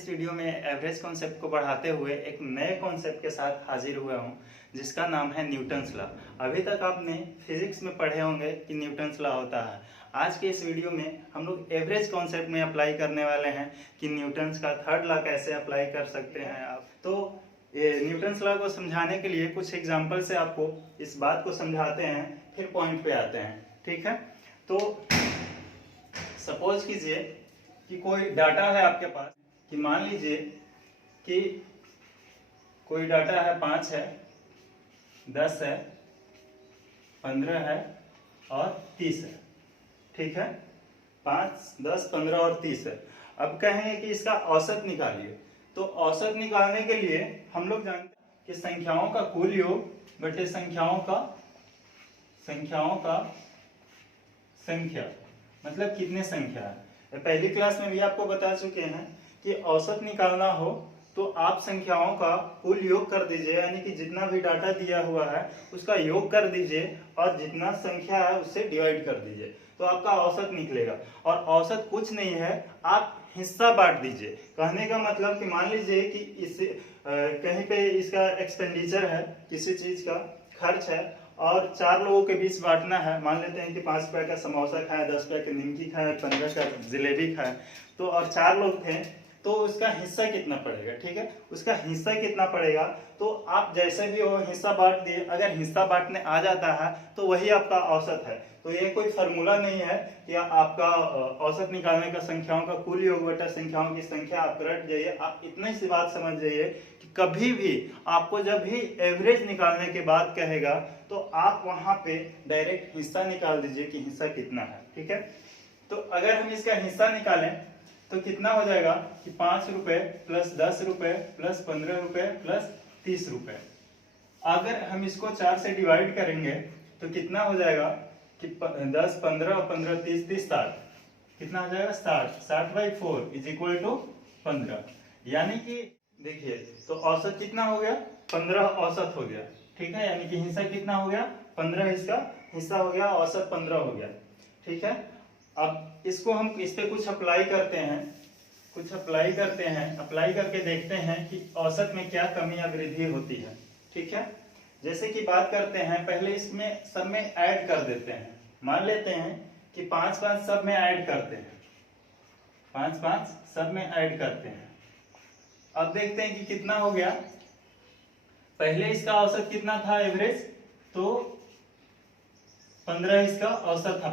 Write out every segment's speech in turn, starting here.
इस वीडियो में average concept को बढ़ाते हुए एक नए कॉन्सेप्ट के साथ हाजिर हुआ हूं, जिसका नाम है न्यूटन्स लॉ। अभी तक आपने फिजिक्स में पढ़े होंगे कि न्यूटन्स लॉ होता है। आज के इस वीडियो में हम लोग एवरेज कॉन्सेप्ट में अप्लाई करने वाले हैं कि न्यूटन्स का थर्ड लॉ कैसे अप्लाई कर सकते हैं आप। तो ये न्यूटन्स लॉ को समझाने के लिए कुछ एग्जाम्पल से आपको इस बात को समझाते हैं, फिर पॉइंट पे आते हैं। ठीक है, तो सपोज कीजिए कि कोई डाटा है आपके पास, कि मान लीजिए कि कोई डाटा है 5 है, 10 है, 15 है और 30 है। ठीक है, 5, 10, 15 और 30 है। अब कहेंगे कि इसका औसत निकालिए। तो औसत निकालने के लिए हम लोग जानते हैं कि संख्याओं का कुल योग बटे संख्याओं का संख्या, मतलब कितने संख्या है। पहली क्लास में भी आपको बता चुके हैं कि औसत निकालना हो तो आप संख्याओं का कुल योग कर दीजिए, यानी कि जितना भी डाटा दिया हुआ है उसका योग कर दीजिए और जितना संख्या है उससे डिवाइड कर दीजिए, तो आपका औसत निकलेगा। और औसत कुछ नहीं है, आप हिस्सा बांट दीजिए। कहने का मतलब कि मान लीजिए कि इस कहीं पे इसका एक्सपेंडिचर है, किसी चीज का खर्च है और 4 लोगों के बीच बांटना है। मान लेते हैं कि 5 रुपए का समोसा खाए, 10 रुपए की निमकी खाए, 15 का जलेबी खाए, तो और 4 लोग थे, तो उसका हिस्सा कितना पड़ेगा। ठीक है, उसका हिस्सा कितना पड़ेगा, तो आप जैसे भी हो हिस्सा बांट दिए। अगर हिस्सा बांटने आ जाता है तो वही आपका औसत है। तो ये कोई फॉर्मूला नहीं है कि आपका औसत निकालने का संख्याओं का कुल योग बटा संख्याओं की संख्या। आप रट जाइए, आप इतनी सी बात समझ जाइए कि कभी भी आपको जब भी एवरेज निकालने के बाद कहेगा तो आप वहां पे डायरेक्ट हिस्सा निकाल दीजिए कि हिस्सा कितना है। ठीक है, तो अगर हम इसका हिस्सा निकालें तो कितना हो जाएगा कि 5 रुपए प्लस 10 रुपए प्लस 15 रुपए प्लस 30 रुपए। अगर हम इसको 4 से डिवाइड करेंगे तो कितना हो जाएगा कि 10, 15 और 15, 30, 30, 60। कितना हो जाएगा 60। 60/4 इज इक्वल टू 15। यानी कि देखिए, तो औसत कितना हो गया, 15 औसत हो गया। ठीक है, यानी कि हिस्सा कितना हो गया, 15 इसका हिस्सा हो गया, औसत 15 हो गया। ठीक है, अब इसको हम इस पे कुछ अप्लाई करते हैं, अप्लाई करके देखते हैं कि औसत में क्या कमी या वृद्धि होती है। ठीक है, जैसे कि बात करते हैं, पहले इसमें सब में ऐड कर देते हैं। मान लेते हैं कि 5, 5 सब में ऐड करते हैं, 5, 5 सब में ऐड करते हैं। अब देखते हैं कि कितना हो गया। पहले इसका औसत कितना था एवरेज, तो 15 इसका औसत था।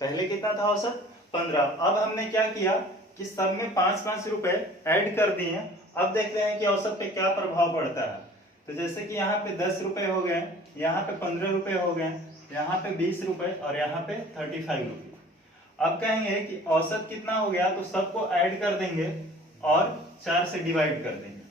पहले कितना था औसत, 15। अब हमने क्या किया कि सब में 5, 5 रुपए ऐड कर दिए। अब देखते हैं कि औसत पे क्या प्रभाव पड़ता है। तो जैसे कि यहाँ पे 10 रुपए हो गए, यहाँ पे 15 रुपए हो गए, यहाँ पे 20 रुपए और यहाँ पे 35 रुपए। अब कहेंगे कि औसत कितना हो गया, तो सबको ऐड कर देंगे और 4 से डिवाइड कर देंगे।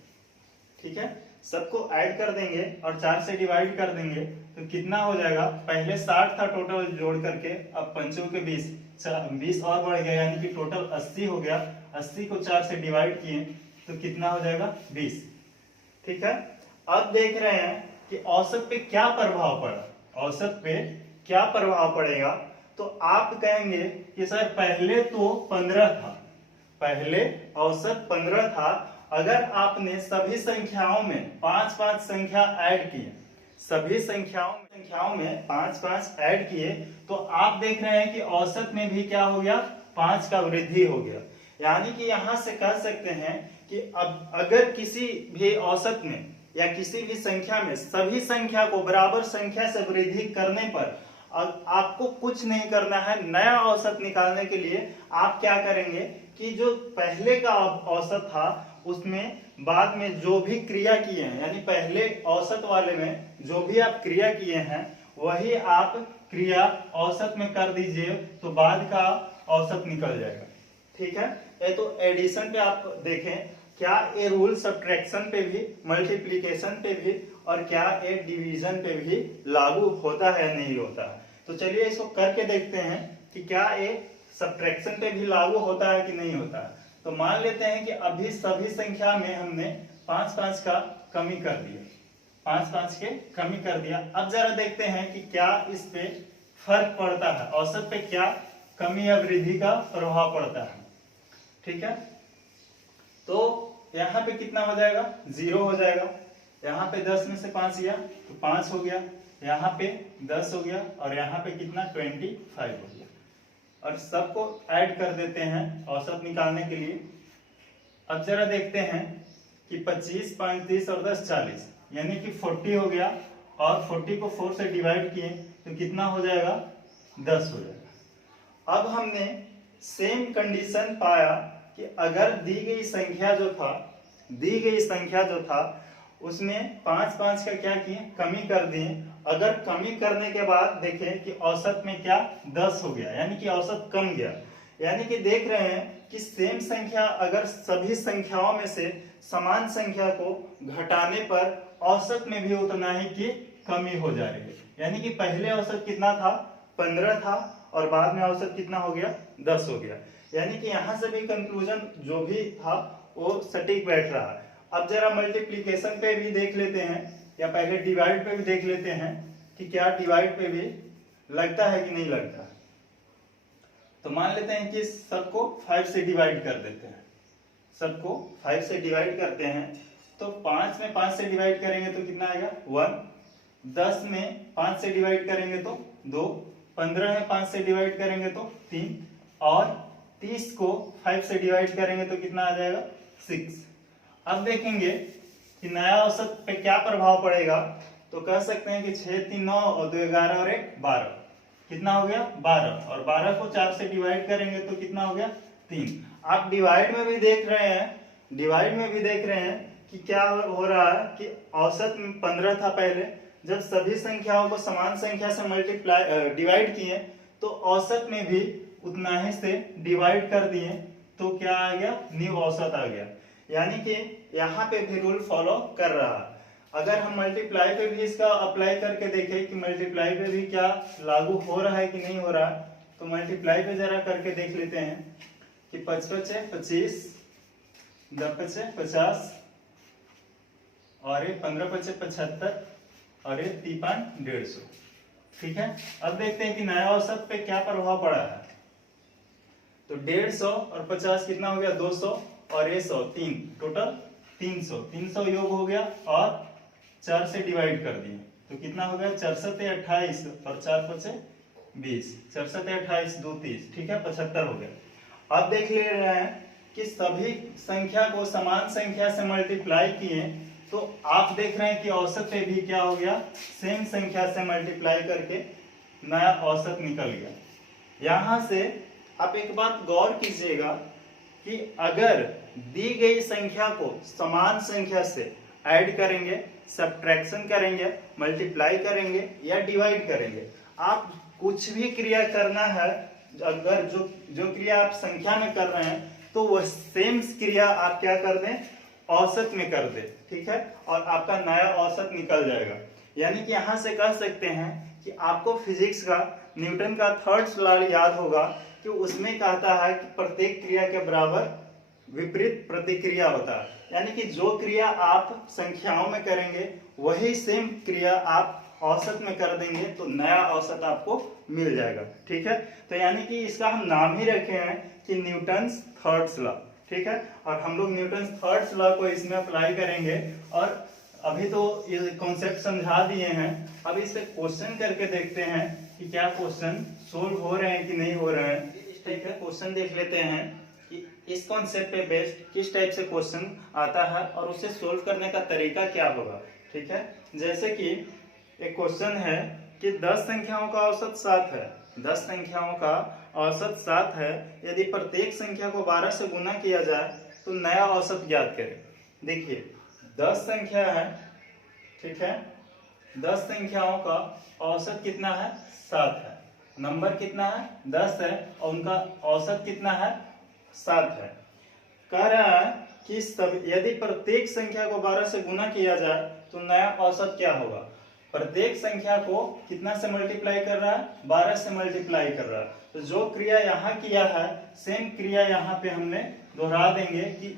ठीक है, सबको ऐड कर देंगे और 4 से डिवाइड कर देंगे, तो कितना हो जाएगा, पहले 60 था टोटल जोड़ करके, अब 5 के 20 और बढ़ गया, यानी कि टोटल 80 हो गया। 80 को 4 से डिवाइड किए तो कितना हो जाएगा, 20। ठीक है, अब देख रहे हैं कि औसत पे क्या प्रभाव पड़ा, औसत पे क्या प्रभाव पड़ेगा। तो आप कहेंगे कि सर पहले तो 15 था, पहले औसत 15 था। अगर आपने सभी संख्याओं में 5, 5 संख्या ऐड किए, सभी संख्याओं में 5, 5 ऐड किए, तो आप देख रहे हैं कि औसत में भी क्या हो गया, 5 का वृद्धि हो गया। यानी कि यहां से कह सकते हैं कि अब अगर किसी भी औसत में या किसी भी संख्या में सभी संख्या को बराबर संख्या से वृद्धि करने पर आपको कुछ नहीं करना है। नया औसत निकालने के लिए आप क्या करेंगे कि जो पहले का औसत था उसमें बाद में जो भी क्रिया किए हैं, यानी पहले औसत वाले में जो भी आप क्रिया किए हैं वही आप क्रिया औसत में कर दीजिए, तो बाद का औसत निकल जाएगा। ठीक है, ये तो एडिशन पे आप देखें, क्या ये रूल सब्ट्रैक्शन पे भी, मल्टीप्लिकेशन पे भी और क्या ये डिवीजन पे भी लागू होता है नहीं होता है। तो चलिए इसको करके देखते हैं कि क्या ये सब्ट्रैक्शन पे भी लागू होता है कि नहीं होता है। तो मान लेते हैं कि अभी सभी संख्या में हमने 5, 5 का कमी कर दिया, 5, 5 के कमी कर दिया। अब जरा देखते हैं कि क्या इस पे फर्क पड़ता है, औसत पे क्या कमी या वृद्धि का प्रभाव पड़ता है। ठीक है, तो यहाँ पे कितना हो जाएगा, 0 हो जाएगा। यहाँ पे 10 में से 5 गया तो 5 हो गया, यहाँ पे 10 हो गया और यहाँ पे कितना 25 हो गया। और सबको ऐड कर देते हैं औसत निकालने के लिए। अब जरा देखते हैं कि 25, 5, 30 और 10 40 यानी कि 40 हो गया, और 40 को 4 से डिवाइड किए तो कितना हो जाएगा, 10 हो जाएगा। अब हमने सेम कंडीशन पाया कि अगर दी गई संख्या जो था उसमें 5 5 का क्या किए, कमी कर दिए। अगर कमी करने के बाद देखें कि औसत में क्या 10 हो गया, यानी कि औसत कम गया। यानी कि देख रहे हैं कि सेम संख्या अगर सभी संख्याओं में से समान संख्या को घटाने पर औसत में भी उतना ही की कमी हो जा रही है। यानी कि पहले औसत कितना था, 15 था, और बाद में औसत कितना हो गया, 10 हो गया। यानी कि यहां से भी कंक्लूजन जो भी था वो सटीक बैठ रहा है। अब जरा मल्टीप्लिकेशन पे भी देख लेते हैं, या पहले डिवाइड पे भी देख लेते हैं कि क्या डिवाइड पे भी लगता है कि नहीं लगता। तो मान लेते हैं कि सबको 5 से डिवाइड कर देते हैं, सबको 5 से डिवाइड करते हैं। तो 5 में 5 से डिवाइड करेंगे तो कितना आएगा, 1। 10 में 5 से डिवाइड करेंगे तो 2। 15 में 5 से डिवाइड करेंगे तो 3, और 30 को 5 से डिवाइड करेंगे तो कितना आ जाएगा, 6। अब देखेंगे कि नया औसत पे क्या प्रभाव पड़ेगा। तो कह सकते हैं कि 6 3 9 और 2 11 और 1 12, कितना हो गया, 12। और 12 को 4 से डिवाइड करेंगे तो कितना हो गया, 3। आप डिवाइड में भी देख रहे हैं कि क्या हो रहा है कि औसत 15 था पहले। जब सभी संख्याओं को समान संख्या से डिवाइड किए तो औसत में भी उतना ही से डिवाइड कर दिए तो क्या आ गया, न्यू औसत आ गया। यानी कि यहाँ पे भी रूल फॉलो कर रहा है। अगर हम मल्टीप्लाई पे भी इसका अप्लाई करके देखें कि मल्टीप्लाई पे भी क्या लागू हो रहा है कि नहीं हो रहा है, तो मल्टीप्लाई पे जरा करके देख लेते हैं कि 5 5 25, 10 5 50, और ये 15 5 75, और ये 3 5 150। ठीक है। अब देखते हैं कि नया औसत पे क्या प्रभाव पड़ा है। तो 150 और 50 कितना हो गया, 200, और ये 100, 3, टोटल 300। 300 योग हो गया और 4 से डिवाइड कर दिए तो कितना हो गया, 4 7 28 और 4 5 20, 4 7 28 2 30, ठीक है, 75 हो गया। अब देख ले रहे हैं कि सभी संख्या को समान संख्या से मल्टीप्लाई किए तो आप देख रहे हैं कि औसत पे भी क्या हो गया, सेम संख्या से मल्टीप्लाई करके नया औसत निकल गया। यहां से आप एक बात गौर कीजिएगा कि अगर दी गई संख्या को समान संख्या से ऐड करेंगे, सब्ट्रैक्शन करेंगे, मल्टीप्लाई करेंगे या डिवाइड करेंगे, आप कुछ भी क्रिया करना है, अगर जो क्रिया आप संख्या में कर रहे हैं तो वह सेम क्रिया आप क्या कर दें, औसत में कर दे। ठीक है, और आपका नया औसत निकल जाएगा। यानी कि यहां से कह सकते हैं कि आपको फिजिक्स का न्यूटन का थर्ड लॉ याद होगा कि उसमें कहता है कि प्रत्येक क्रिया के बराबर विपरीत प्रतिक्रिया होता है। यानी कि जो क्रिया आप संख्याओं में करेंगे वही सेम क्रिया आप औसत में कर देंगे तो नया औसत आपको मिल जाएगा। ठीक है, तो यानी कि इसका हम नाम ही रखे हैं कि न्यूटन्स थर्ड लॉ। ठीक है, और हम लोग न्यूटन थर्ड लॉ को इसमें अप्लाई करेंगे। और अभी तो ये कॉन्सेप्ट समझा दिए हैं, अब इस पे क्वेश्चन करके देखते हैं कि क्या क्वेश्चन सोल्व हो रहे हैं कि नहीं हो रहे हैं। ठीक है, क्वेश्चन देख लेते हैं कि इस कॉन्सेप्ट पे बेस्ड किस टाइप से क्वेश्चन आता है और उसे सोल्व करने का तरीका क्या होगा। ठीक है, जैसे कि एक क्वेश्चन है कि 10 संख्याओं का औसत 7 है। 10 संख्याओं का औसत 7 है। यदि प्रत्येक संख्या को 12 से गुना किया जाए तो नया औसत ज्ञात करें। देखिए 10 संख्या है, ठीक है, 10 संख्याओं का औसत कितना है, 7 है। नंबर कितना है, 10 है, और उनका औसत कितना है, 7 है। कह रहा है कि यदि प्रत्येक संख्या को 12 से गुना किया जाए तो नया औसत क्या होगा। प्रत्येक संख्या को कितना से मल्टीप्लाई कर रहा है, 12 से मल्टीप्लाई कर रहा है। तो जो क्रिया यहाँ किया है सेम क्रिया यहाँ पे हमने दोहरा देंगे कि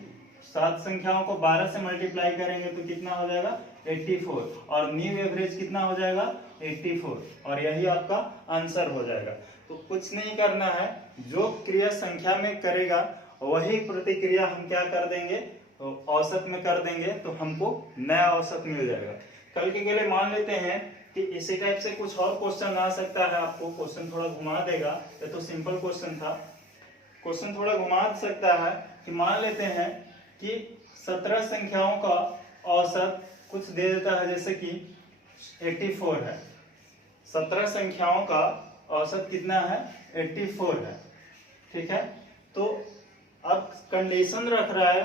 7 संख्याओं को 12 से मल्टीप्लाई करेंगे तो कितना हो जाएगा, 84, और न्यू एवरेज कितना हो जाएगा, 84, और यही आपका आंसर हो जाएगा। तो कुछ नहीं करना है, जो क्रिया संख्या में करेगा वही प्रतिक्रिया हम क्या कर देंगे, औसत में कर देंगे तो हमको नया औसत मिल जाएगा। कल के लिए मान लेते हैं कि इसी टाइप से कुछ और क्वेश्चन आ सकता है, आपको क्वेश्चन थोड़ा घुमा देगा। ये तो सिंपल क्वेश्चन था, क्वेश्चन थोड़ा घुमा सकता है कि मान लेते हैं कि 17 संख्याओं का औसत कुछ दे देता है, जैसे कि 84 है। 17 संख्याओं का औसत कितना है? 84 है, ठीक है। तो अब कंडीशन रख रहा है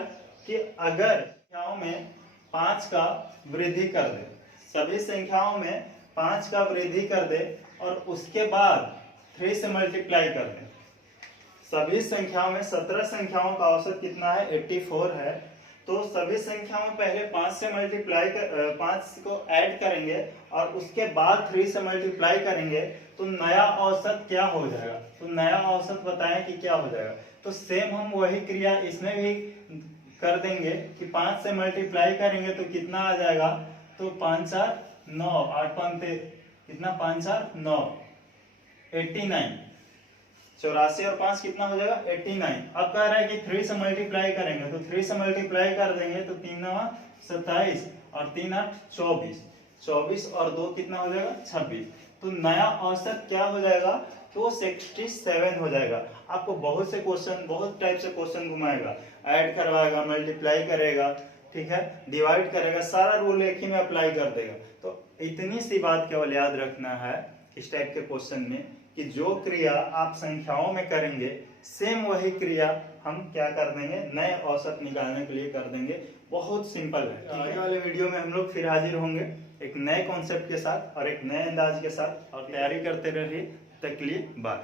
कि अगर संख्याओं में 5 का वृद्धि कर दे, सभी संख्याओं में 5 का वृद्धि कर दे और उसके बाद 3 से मल्टीप्लाई कर दे। सभी संख्याओं में 17 संख्याओं का औसत कितना है? 84 है। तो सभी संख्याओं में पहले 5 से मल्टीप्लाई कर 5 को ऐड करेंगे और उसके बाद 3 से मल्टीप्लाई करेंगे तो नया औसत क्या हो जाएगा? तो नया औसत बताएं कि क्या हो जाएगा। तो सेम हम वही क्रिया इसमें भी कर देंगे कि 5 से मल्टीप्लाई करेंगे तो कितना आ जाएगा? तो 5 4 9, 8 5 कितना? 5 4 9, 89। 84 और 5 कितना हो जाएगा? 89। अब कह रहा है कि 3 से मल्टीप्लाई करेंगे तो 3 से मल्टीप्लाई कर देंगे तो 3 9 27 और 3 8 24, 24 और 2 कितना हो जाएगा? 26। तो नया औसत क्या हो जाएगा? तो 67 हो जाएगा। आपको बहुत से क्वेश्चन, बहुत टाइप से क्वेश्चन घुमाएगा, ऐड करवाएगा, मल्टीप्लाई करेगा, ठीक है, डिवाइड करेगा, सारा रूल एक ही में अप्लाई कर देगा। तो इतनी सी बात केवल याद रखना है इस टाइप के क्वेश्चन में कि जो क्रिया आप संख्याओं में करेंगे सेम वही क्रिया हम क्या कर देंगे? नए औसत निकालने के लिए कर देंगे। बहुत सिंपल है। आगे वाले वीडियो में हम लोग फिर हाजिर होंगे एक नए कॉन्सेप्ट के साथ और एक नए अंदाज के साथ, और तैयारी करते रहिए। तक के लिए बाय।